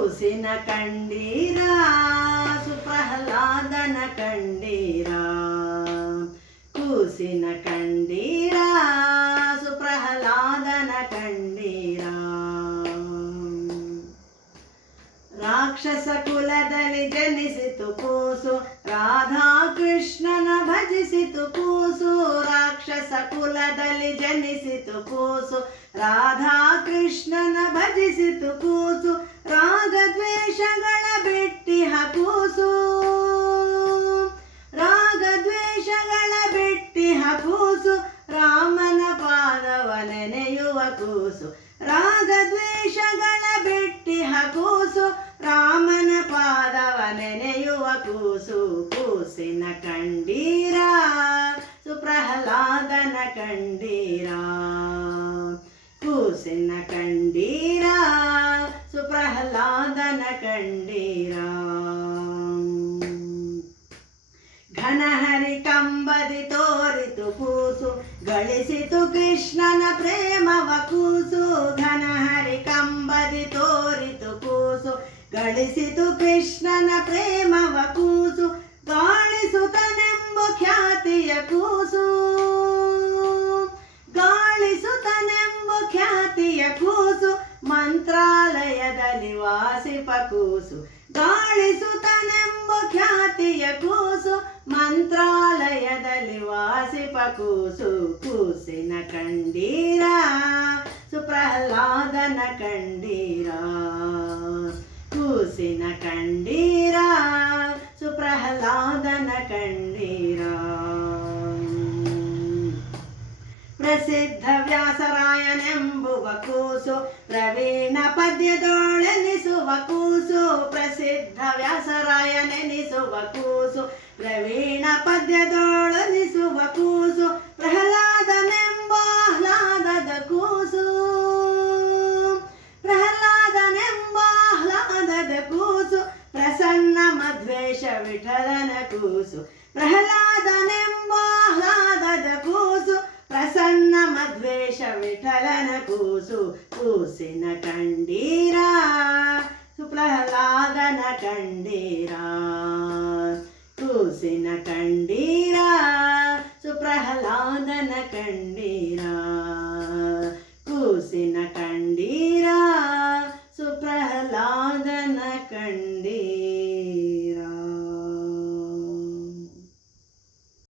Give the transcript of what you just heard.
ಕೂಸಿನ ಕಂಡೀರ ಸುಪ್ರಹ್ಲಾದನ ಕಂಡೀರ ಕೂಸಿನ ಕಂಡೀರ ಸುಪ್ರಹ್ಲಾದನ ಕಂಡೀರ ರಾಕ್ಷಸ ಕುಲದಲ್ಲಿ ಜನಿಸಿತು ಕೂಸು ರಾಧಾ ಕೃಷ್ಣನ ಭಜಿಸಿತು ಕೂಸು ರಾಕ್ಷಸ ಕುಲದಲ್ಲಿ ಜನಿಸಿತು ಕೂಸು ರಾಧಾ ಕೃಷ್ಣನ ಭಜಿಸಿತು ಕೂಸು ರಾಗದ್ವೇಷಗಳ ಬೆಟ್ಟಿ ಕೂಸು ರಾಗದ್ವೇಷಗಳ ಬೆಟ್ಟಿ ಕೂಸು ರಾಮನ ಪಾದವ ನೆನೆಯುವ ಕೂಸು. ರಾಗದ್ವೇಷಗಳ ಬೆಟ್ಟಿ ಕೂಸು ರಾಮನ ಪಾದವ ನೆನೆಯುವ ಕೂಸು. ಕೂಸಿನ ಕಂಡೀರ, ಸುಪ್ರಹ್ಲಾದನ ಕಂಡೀರ. ಕೂಸಿನ ಕಂಡೀರ ಘನಹರಿ ಕಂಬದಿ ತೋರಿತು ಕೂಸು, ಗಳಿಸಿತು ಕೃಷ್ಣನ ಪ್ರೇಮವ ಕೂಸು. ಘನಹರಿ ಕಂಬದಿ ತೋರಿತು ಕೂಸು, ಗಳಿಸಿತು ಕೃಷ್ಣನ ಪ್ರೇಮವ ಕೂಸು. ಗಾಳಿಸುತ್ತನೆಂಬ ಖ್ಯಾತಿಯ ಕೂಸು. ಗಾಳಿಸುತ್ತನೆಂಬ ಖ್ಯಾತಿಯ ಕೂಸು. ಮಂತ್ರಾಲಯದಲ್ಲಿ ವಾಸಿಪ ಕೂಸು ಗಾಳಿಸುತನೆಂಬ ಖ್ಯಾತಿಯ ಕೂಸು ಮಂತ್ರಾಲಯದಲ್ಲಿ ವಾಸಿಪ ಕೂಸು ಕೂಸಿನ ಕಂಡೀರ ಸುಪ್ರಹ್ಲಾದನ ಕಂಡೀರ ಕೂಸಿನ ಕಂಡೀರ ಸುಪ್ರಹ್ಲಾದನ ಕಂಡೀರ ಪ್ರಸಿದ್ಧ ವ್ಯಾಸರಾಯನೆಂಬುವ ಕೂಸು, ಪ್ರವೀಣ ಪದ್ಯದೊಳೆನಿಸುವ ಕೂಸು ಪ್ರಸಿದ್ಧ ವ್ಯಾಸರಾಯನೆನಿಸುವ ಕೂಸು, ಪ್ರವೀಣ ಪದ್ಯದೊಳನಿಸುವ ಕೂಸು, ಪ್ರಹ್ಲಾದನೆಂಬ ಆಹ್ಲಾದದ ಕೂಸು, ಪ್ರಹ್ಲಾದನೆಂಬ ಆಹ್ಲಾದದ ಕೂಸು, ಪ್ರಸನ್ನ ಮಧ್ವೇಶ ವಿಠಲನ ಕೂಸು ప్రసన్న మద్వేష విఠలన కూసు కూసిన కండీరా సుప్రహ్లాదన కండీరా కూసిన కండీరా సుప్రహ్లాదన కండీరా కూసిన కండీరా సుప్రహ్లాదన కండి